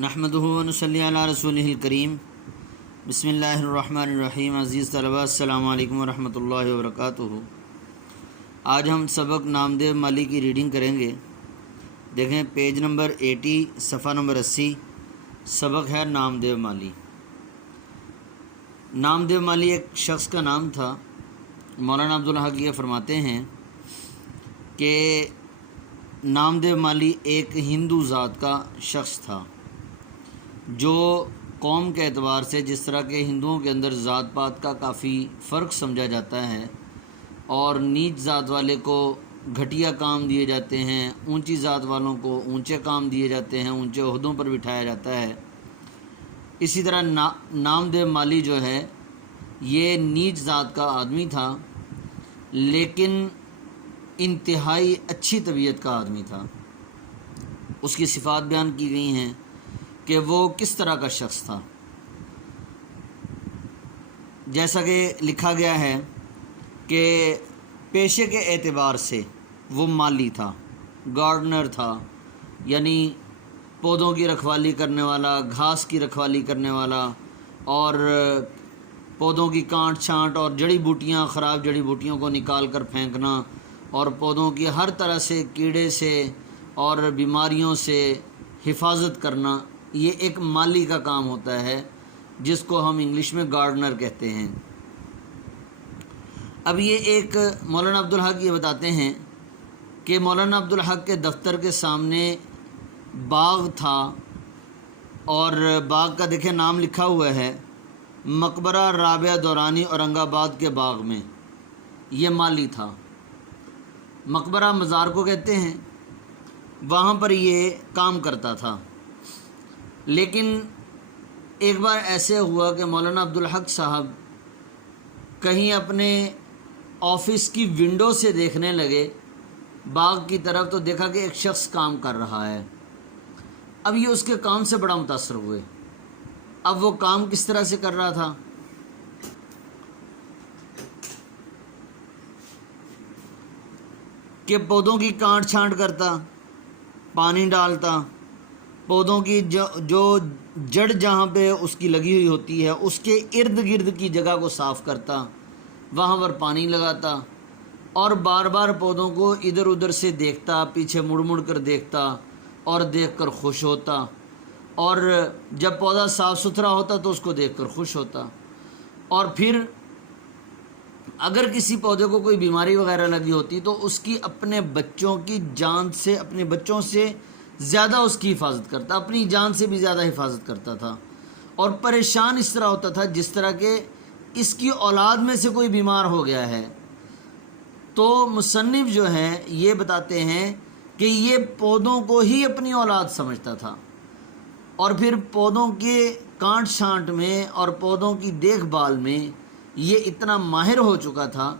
نحمدہ و نصلی علی رسولہ الکریم۔ بسم اللہ الرحمن الرحیم۔ عزیز طلبہ، السلام علیکم ورحمۃ اللہ وبرکاتہ۔ آج ہم سبق نامدیو مالی کی ریڈنگ کریں گے۔ دیکھیں پیج نمبر 80 صفحہ نمبر 80، سبق ہے نامدیو مالی۔ نامدیو مالی ایک شخص کا نام تھا۔ مولانا عبدالحق یہ فرماتے ہیں کہ نامدیو مالی ایک ہندو ذات کا شخص تھا، جو قوم کے اعتبار سے جس طرح کے ہندوؤں کے اندر ذات پات کا کافی فرق سمجھا جاتا ہے اور نیچ ذات والے کو گھٹیا کام دیے جاتے ہیں، اونچی ذات والوں کو اونچے کام دیے جاتے ہیں، اونچے عہدوں پر بٹھایا جاتا ہے، اسی طرح نامدیو مالی جو ہے یہ نیچ ذات کا آدمی تھا، لیکن انتہائی اچھی طبیعت کا آدمی تھا۔ اس کی صفات بیان کی گئی ہیں کہ وہ کس طرح کا شخص تھا۔ جیسا کہ لکھا گیا ہے کہ پیشے کے اعتبار سے وہ مالی تھا، گارڈنر تھا، یعنی پودوں کی رکھوالی کرنے والا، گھاس کی رکھوالی کرنے والا، اور پودوں کی کانٹ چھانٹ اور جڑی بوٹیاں، خراب جڑی بوٹیوں کو نکال کر پھینکنا، اور پودوں کی ہر طرح سے کیڑے سے اور بیماریوں سے حفاظت کرنا، یہ ایک مالی کا کام ہوتا ہے، جس کو ہم انگلش میں گارڈنر کہتے ہیں۔ اب یہ ایک مولانا عبدالحق یہ بتاتے ہیں کہ مولانا عبدالحق کے دفتر کے سامنے باغ تھا، اور باغ کا دیکھیں نام لکھا ہوا ہے، مقبرہ رابعہ دورانی اورنگ آباد کے باغ میں۔ یہ مالی تھا، مقبرہ مزار کو کہتے ہیں، وہاں پر یہ کام کرتا تھا۔ لیکن ایک بار ایسے ہوا کہ مولانا عبدالحق صاحب کہیں اپنے آفس کی ونڈو سے دیکھنے لگے باغ کی طرف، تو دیکھا کہ ایک شخص کام کر رہا ہے۔ اب یہ اس کے کام سے بڑا متاثر ہوئے۔ اب وہ کام کس طرح سے کر رہا تھا کہ پودوں کی کانٹ چھانٹ کرتا، پانی ڈالتا، پودوں کی جو جڑ جہاں پہ اس کی لگی ہوئی ہوتی ہے اس کے ارد گرد کی جگہ کو صاف کرتا، وہاں پر پانی لگاتا، اور بار بار پودوں کو ادھر ادھر سے دیکھتا، پیچھے مڑ مڑ کر دیکھتا اور دیکھ کر خوش ہوتا، اور جب پودا صاف ستھرا ہوتا تو اس کو دیکھ کر خوش ہوتا، اور پھر اگر کسی پودے کو کوئی بیماری وغیرہ لگی ہوتی تو اس کی اپنے بچوں کی جان سے، اپنے بچوں سے زیادہ اس کی حفاظت کرتا، اپنی جان سے بھی زیادہ حفاظت کرتا تھا، اور پریشان اس طرح ہوتا تھا جس طرح کہ اس کی اولاد میں سے کوئی بیمار ہو گیا ہے۔ تو مصنف جو ہیں یہ بتاتے ہیں کہ یہ پودوں کو ہی اپنی اولاد سمجھتا تھا، اور پھر پودوں کے کانٹ چھانٹ میں اور پودوں کی دیکھ بھال میں یہ اتنا ماہر ہو چکا تھا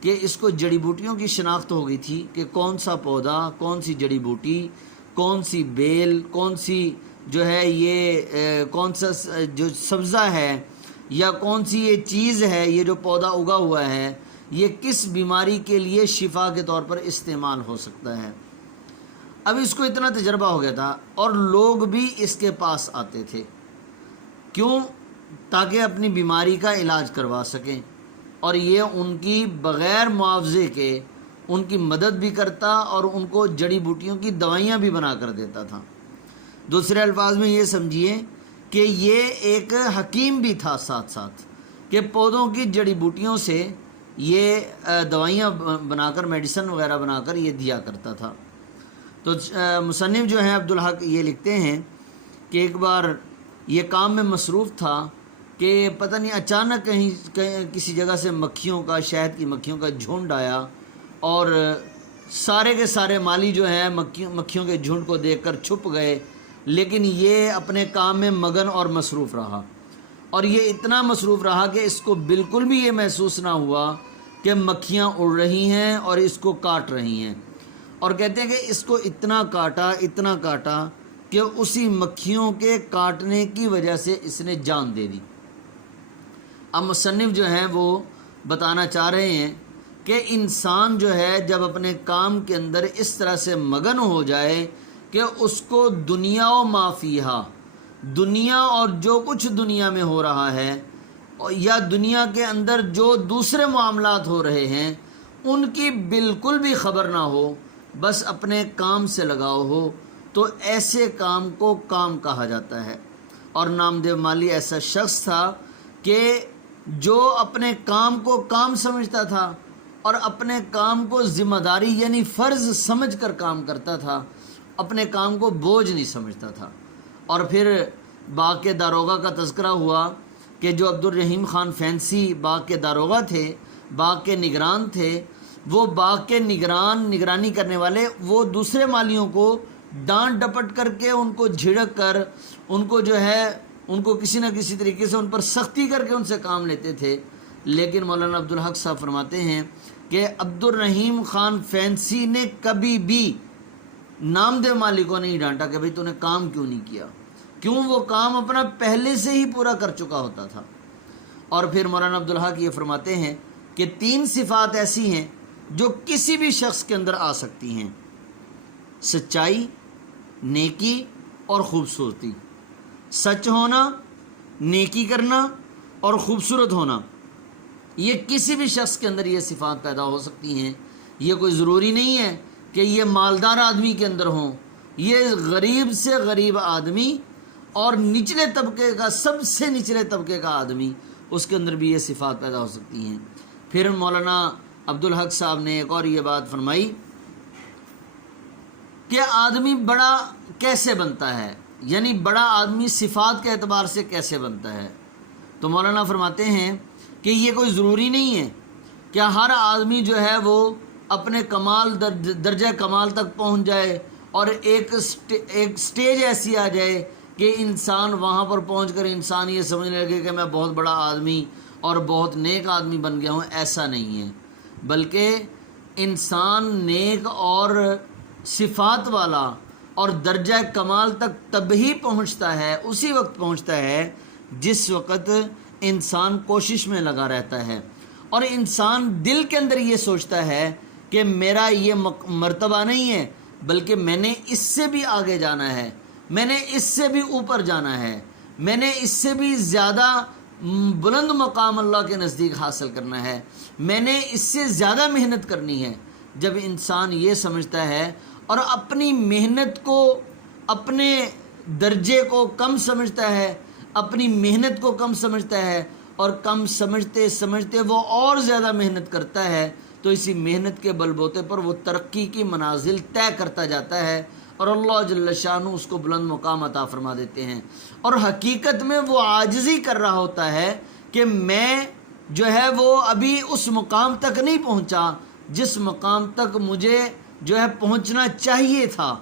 کہ اس کو جڑی بوٹیوں کی شناخت ہو گئی تھی کہ کون سا پودا، کون سی جڑی بوٹی، کون سی بیل، کون سی جو ہے یہ کون سا جو سبزہ ہے، یا کون سی یہ چیز ہے، یہ جو پودا اگا ہوا ہے، یہ کس بیماری کے لیے شفا کے طور پر استعمال ہو سکتا ہے۔ اب اس کو اتنا تجربہ ہو گیا تھا، اور لوگ بھی اس کے پاس آتے تھے، کیوں؟ تاکہ اپنی بیماری کا علاج کروا سکیں، اور یہ ان کی بغیر معاوضے کے ان کی مدد بھی کرتا اور ان کو جڑی بوٹیوں کی دوائیاں بھی بنا کر دیتا تھا۔ دوسرے الفاظ میں یہ سمجھیے کہ یہ ایک حکیم بھی تھا ساتھ ساتھ، کہ پودوں کی جڑی بوٹیوں سے یہ دوائیاں بنا کر، میڈیسن وغیرہ بنا کر یہ دیا کرتا تھا۔ تو مصنف جو ہیں عبدالحق یہ لکھتے ہیں کہ ایک بار یہ کام میں مصروف تھا کہ پتہ نہیں اچانک کہیں کسی جگہ سے مکھیوں کا، شہد کی مکھیوں کا جھنڈ آیا، اور سارے کے سارے مالی جو ہیں مکھیوں کے جھنڈ کو دیکھ کر چھپ گئے، لیکن یہ اپنے کام میں مگن اور مصروف رہا، اور یہ اتنا مصروف رہا کہ اس کو بالکل بھی یہ محسوس نہ ہوا کہ مکھیاں اڑ رہی ہیں اور اس کو کاٹ رہی ہیں، اور کہتے ہیں کہ اس کو اتنا کاٹا کہ اسی مکھیوں کے کاٹنے کی وجہ سے اس نے جان دے دی۔ اب مصنف جو ہیں وہ بتانا چاہ رہے ہیں کہ انسان جو ہے جب اپنے کام کے اندر اس طرح سے مگن ہو جائے کہ اس کو دنیا و ما فیہا، دنیا اور جو کچھ دنیا میں ہو رہا ہے یا دنیا کے اندر جو دوسرے معاملات ہو رہے ہیں ان کی بالکل بھی خبر نہ ہو، بس اپنے کام سے لگاؤ ہو، تو ایسے کام کو کام کہا جاتا ہے۔ اور نامدیو مالی ایسا شخص تھا کہ جو اپنے کام کو کام سمجھتا تھا اور اپنے کام کو ذمہ داری یعنی فرض سمجھ کر کام کرتا تھا، اپنے کام کو بوجھ نہیں سمجھتا تھا۔ اور پھر باغ کے داروغہ کا تذکرہ ہوا کہ جو عبد الرحیم خان فینسی باغ کے داروغہ تھے، باغ کے نگران تھے، وہ باغ کے نگرانی کرنے والے وہ دوسرے مالیوں کو ڈانٹ ڈپٹ کر کے، ان کو جھڑک کر، ان کو جو ہے ان کو کسی نہ کسی طریقے سے ان پر سختی کر کے ان سے کام لیتے تھے۔ لیکن مولانا عبدالحق صاحب فرماتے ہیں کہ عبد الرحیم خان فینسی نے کبھی بھی نامدیو مالی کو نہیں ڈانٹا کہ بھئی تو نے کام کیوں نہیں کیا، کیوں؟ وہ کام اپنا پہلے سے ہی پورا کر چکا ہوتا تھا۔ اور پھر مولانا عبدالحق یہ فرماتے ہیں کہ 3 صفات ایسی ہیں جو کسی بھی شخص کے اندر آ سکتی ہیں: سچائی، نیکی اور خوبصورتی۔ سچ ہونا، نیکی کرنا اور خوبصورت ہونا، یہ کسی بھی شخص کے اندر یہ صفات پیدا ہو سکتی ہیں۔ یہ کوئی ضروری نہیں ہے کہ یہ مالدار آدمی کے اندر ہوں، یہ غریب سے غریب آدمی اور نچلے طبقے کا، سب سے نچلے طبقے کا آدمی، اس کے اندر بھی یہ صفات پیدا ہو سکتی ہیں۔ پھر مولانا عبدالحق صاحب نے ایک اور یہ بات فرمائی کہ آدمی بڑا کیسے بنتا ہے، یعنی بڑا آدمی صفات کے اعتبار سے کیسے بنتا ہے۔ تو مولانا فرماتے ہیں کہ یہ کوئی ضروری نہیں ہے کہ ہر آدمی جو ہے وہ اپنے کمال درجہ کمال تک پہنچ جائے اور ایک سٹیج ایسی آ جائے کہ انسان وہاں پر پہنچ کر انسان یہ سمجھنے لگے کہ میں بہت بڑا آدمی اور بہت نیک آدمی بن گیا ہوں۔ ایسا نہیں ہے، بلکہ انسان نیک اور صفات والا اور درجہ کمال تک تب ہی پہنچتا ہے، اسی وقت پہنچتا ہے جس وقت انسان کوشش میں لگا رہتا ہے اور انسان دل کے اندر یہ سوچتا ہے کہ میرا یہ مرتبہ نہیں ہے، بلکہ میں نے اس سے بھی آگے جانا ہے، میں نے اس سے بھی اوپر جانا ہے، میں نے اس سے بھی زیادہ بلند مقام اللہ کے نزدیک حاصل کرنا ہے، میں نے اس سے زیادہ محنت کرنی ہے۔ جب انسان یہ سمجھتا ہے اور اپنی محنت کو، اپنے درجے کو کم سمجھتا ہے، اپنی محنت کو کم سمجھتا ہے اور کم سمجھتے سمجھتے وہ اور زیادہ محنت کرتا ہے، تو اسی محنت کے بل بوتے پر وہ ترقی کی منازل طے کرتا جاتا ہے اور اللہ جل شانہ اس کو بلند مقام عطا فرما دیتے ہیں۔ اور حقیقت میں وہ عاجزی کر رہا ہوتا ہے کہ میں جو ہے وہ ابھی اس مقام تک نہیں پہنچا جس مقام تک مجھے جو ہے پہنچنا چاہیے تھا،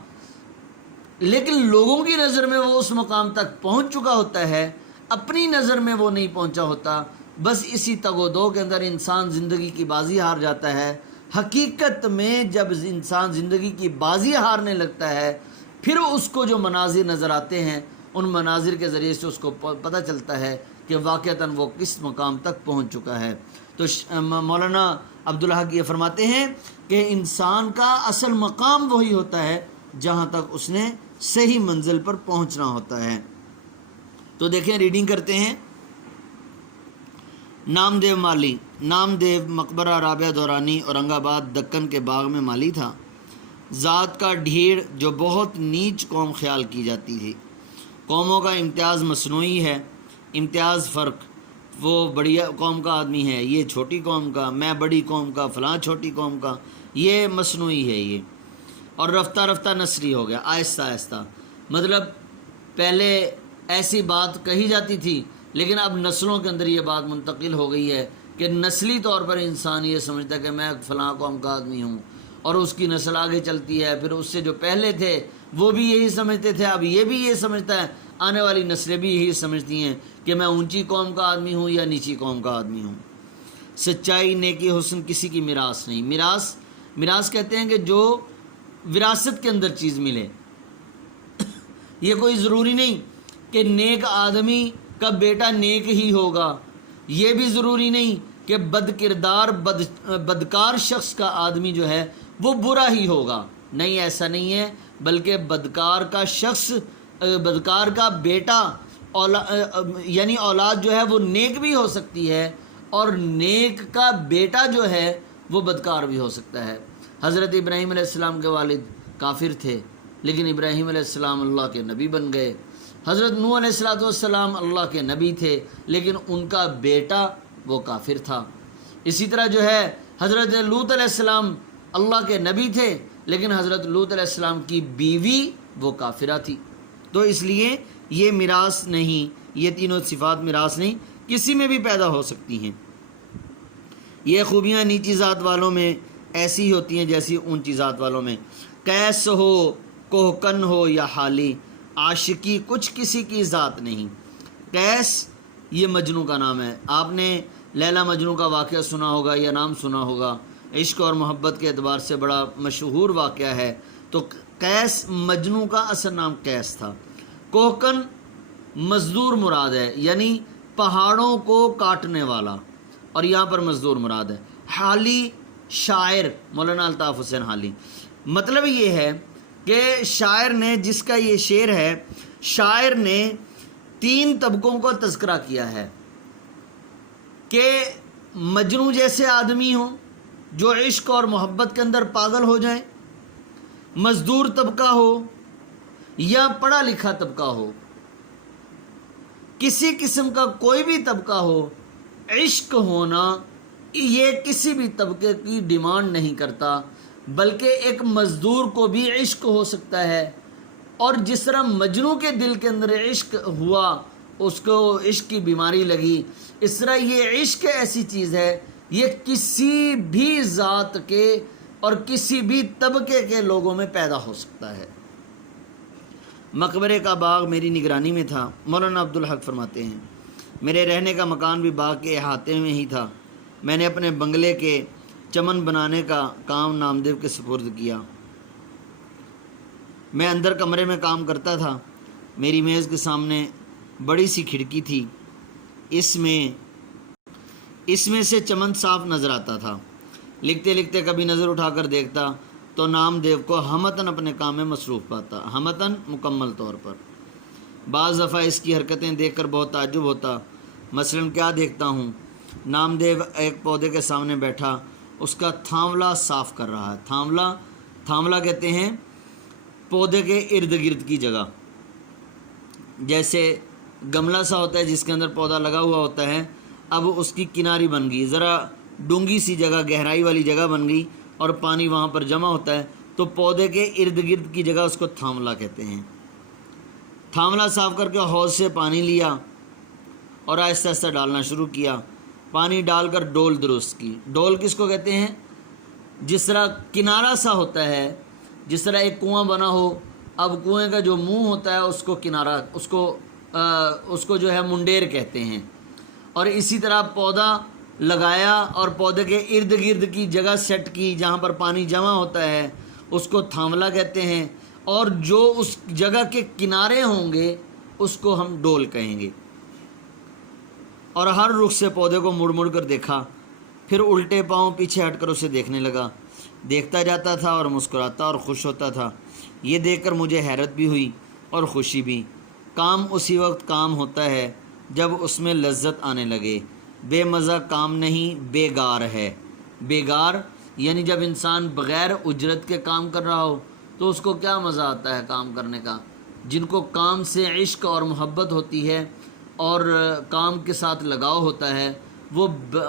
لیکن لوگوں کی نظر میں وہ اس مقام تک پہنچ چکا ہوتا ہے، اپنی نظر میں وہ نہیں پہنچا ہوتا۔ بس اسی تگ و دو کے اندر انسان زندگی کی بازی ہار جاتا ہے۔ حقیقت میں جب انسان زندگی کی بازی ہارنے لگتا ہے، پھر اس کو جو مناظر نظر آتے ہیں، ان مناظر کے ذریعے سے اس کو پتہ چلتا ہے کہ واقعتاً وہ کس مقام تک پہنچ چکا ہے۔ تو مولانا عبدالحق یہ فرماتے ہیں کہ انسان کا اصل مقام وہی ہوتا ہے جہاں تک اس نے صحیح منزل پر پہنچنا ہوتا ہے۔ تو دیکھیں، ریڈنگ کرتے ہیں۔ نامدیو مالی، نامدیو مقبرہ رابعہ دورانی اورنگ آباد دکن کے باغ میں مالی تھا، ذات کا ڈھیر جو بہت نیچ قوم خیال کی جاتی تھی۔ قوموں کا امتیاز مصنوعی ہے، امتیاز فرق، وہ بڑی قوم کا آدمی ہے، یہ چھوٹی قوم کا، میں بڑی قوم کا، فلاں چھوٹی قوم کا، یہ مصنوعی ہے یہ۔ اور رفتہ رفتہ نسلی ہو گیا، آہستہ آہستہ، مطلب پہلے ایسی بات کہی جاتی تھی لیکن اب نسلوں کے اندر یہ بات منتقل ہو گئی ہے کہ نسلی طور پر انسان یہ سمجھتا ہے کہ میں فلاں قوم کا آدمی ہوں، اور اس کی نسل آگے چلتی ہے، پھر اس سے جو پہلے تھے وہ بھی یہی سمجھتے تھے، اب یہ بھی یہ سمجھتا ہے، آنے والی نسلیں بھی یہی سمجھتی ہیں کہ میں اونچی قوم کا آدمی ہوں یا نیچی قوم کا آدمی ہوں۔ سچائی، نیکی، حسن کسی کی میراث نہیں۔ میراث کہتے ہیں کہ جو وراثت کے اندر چیز ملے۔ یہ کوئی ضروری نہیں کہ نیک آدمی کا بیٹا نیک ہی ہوگا، یہ بھی ضروری نہیں کہ بد کردار بدکار شخص کا آدمی جو ہے وہ برا ہی ہوگا، نہیں، ایسا نہیں ہے، بلکہ بدکار کا شخص بدکار کا بیٹا یعنی اولاد جو ہے وہ نیک بھی ہو سکتی ہے، اور نیک کا بیٹا جو ہے وہ بدکار بھی ہو سکتا ہے۔ حضرت ابراہیم علیہ السلام کے والد کافر تھے، لیکن ابراہیم علیہ السلام اللہ کے نبی بن گئے۔ حضرت نوح علیہ السلام اللہ کے نبی تھے، لیکن ان کا بیٹا وہ کافر تھا۔ اسی طرح جو ہے حضرت لوط علیہ السلام اللہ کے نبی تھے، لیکن حضرت لوط علیہ السلام کی بیوی وہ کافرہ تھی۔ تو اس لیے یہ میراث نہیں، یہ تینوں صفات میراث نہیں، کسی میں بھی پیدا ہو سکتی ہیں۔ یہ خوبیاں نیچی ذات والوں میں ایسی ہی ہوتی ہیں جیسی اونچی ذات والوں میں۔ قیس ہو، کوہکن ہو یا حالی، عاشقی کچھ کسی کی ذات نہیں۔ قیس یہ مجنوں کا نام ہے۔ آپ نے لیلا مجنوں کا واقعہ سنا ہوگا یا نام سنا ہوگا، عشق اور محبت کے اعتبار سے بڑا مشہور واقعہ ہے۔ تو قیس مجنوں کا اصل نام قیس تھا۔ کوہکن مزدور مراد ہے، یعنی پہاڑوں کو کاٹنے والا، اور یہاں پر مزدور مراد ہے۔ حالی شاعر، مولانا الطاف حسین حالی۔ مطلب یہ ہے کہ شاعر نے، جس کا یہ شعر ہے، شاعر نے 3 طبقوں کو تذکرہ کیا ہے کہ مجنوں جیسے آدمی ہوں جو عشق اور محبت کے اندر پاگل ہو جائیں، مزدور طبقہ ہو یا پڑھا لکھا طبقہ ہو، کسی قسم کا کوئی بھی طبقہ ہو، عشق ہونا یہ کسی بھی طبقے کی ڈیمانڈ نہیں کرتا، بلکہ ایک مزدور کو بھی عشق ہو سکتا ہے۔ اور جس طرح مجنوں کے دل کے اندر عشق ہوا، اس کو عشق کی بیماری لگی، اس طرح یہ عشق ایسی چیز ہے، یہ کسی بھی ذات کے اور کسی بھی طبقے کے لوگوں میں پیدا ہو سکتا ہے۔ مقبرے کا باغ میری نگرانی میں تھا۔ مولانا عبدالحق فرماتے ہیں، میرے رہنے کا مکان بھی باغ کے احاطے میں ہی تھا۔ میں نے اپنے بنگلے کے چمن بنانے کا کام نامدیو کے سپرد کیا۔ میں اندر کمرے میں کام کرتا تھا۔ میری میز کے سامنے بڑی سی کھڑکی تھی، اس میں سے چمن صاف نظر آتا تھا۔ لکھتے لکھتے کبھی نظر اٹھا کر دیکھتا تو نامدیو کو ہمتاً اپنے کام میں مصروف پاتا، ہمتاً مکمل طور پر۔ بعض دفعہ اس کی حرکتیں دیکھ کر بہت تعجب ہوتا۔ مثلاً کیا دیکھتا ہوں، نامدیو ایک پودے کے سامنے بیٹھا اس کا تھاملا صاف کر رہا ہے۔ تھاملا کہتے ہیں پودے کے ارد گرد کی جگہ، جیسے گملہ سا ہوتا ہے جس کے اندر پودا لگا ہوا ہوتا ہے، اب اس کی کناری بن گئی، ذرا ڈونگی سی جگہ، گہرائی والی جگہ بن گئی اور پانی وہاں پر جمع ہوتا ہے، تو پودے کے ارد گرد کی جگہ اس کو تھاملا کہتے ہیں۔ تھاملا صاف کر کے حوض سے پانی لیا اور آہستہ آہستہ ڈالنا شروع کیا۔ پانی ڈال کر ڈول درست کی۔ ڈول کس کو کہتے ہیں؟ جس طرح کنارہ سا ہوتا ہے، جس طرح ایک کنواں بنا ہو، اب کنویں کا جو منہ ہوتا ہے اس کو کنارہ، اس کو جو ہے منڈیر کہتے ہیں۔ اور اسی طرح پودا لگایا اور پودے کے ارد گرد کی جگہ سیٹ کی جہاں پر پانی جمع ہوتا ہے، اس کو تھاملا کہتے ہیں، اور جو اس جگہ کے کنارے ہوں گے اس کو ہم ڈول کہیں گے۔ اور ہر رخ سے پودے کو مڑ مڑ کر دیکھا، پھر الٹے پاؤں پیچھے ہٹ کر اسے دیکھنے لگا۔ دیکھتا جاتا تھا اور مسکراتا اور خوش ہوتا تھا۔ یہ دیکھ کر مجھے حیرت بھی ہوئی اور خوشی بھی۔ کام اسی وقت کام ہوتا ہے جب اس میں لذت آنے لگے۔ بے مزہ کام نہیں، بیگار ہے۔ بیگار یعنی جب انسان بغیر اجرت کے کام کر رہا ہو تو اس کو کیا مزہ آتا ہے کام کرنے کا۔ جن کو کام سے عشق اور محبت ہوتی ہے اور کام کے ساتھ لگاؤ ہوتا ہے، وہ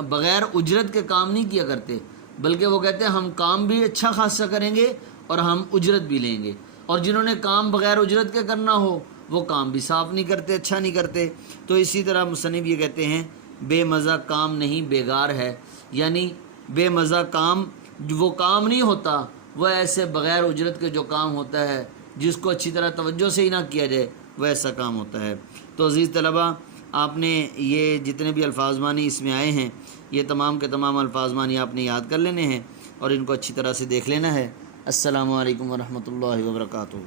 بغیر اجرت کے کام نہیں کیا کرتے، بلکہ وہ کہتے ہیں ہم کام بھی اچھا خاصا کریں گے اور ہم اجرت بھی لیں گے۔ اور جنہوں نے کام بغیر اجرت کے کرنا ہو وہ کام بھی صاف نہیں کرتے، اچھا نہیں کرتے۔ تو اسی طرح مصنف یہ کہتے ہیں بے مزہ کام نہیں، بیگار ہے، یعنی بے مزہ کام وہ کام نہیں ہوتا، وہ ایسے بغیر اجرت کے جو کام ہوتا ہے جس کو اچھی طرح توجہ سے ہی نہ کیا جائے وہ ایسا کام ہوتا ہے۔ تو عزیز طلبہ، آپ نے یہ جتنے بھی الفاظ معنی اس میں آئے ہیں، یہ تمام کے تمام الفاظ معنی آپ نے یاد کر لینے ہیں اور ان کو اچھی طرح سے دیکھ لینا ہے۔ السلام علیکم ورحمۃ اللہ وبرکاتہ۔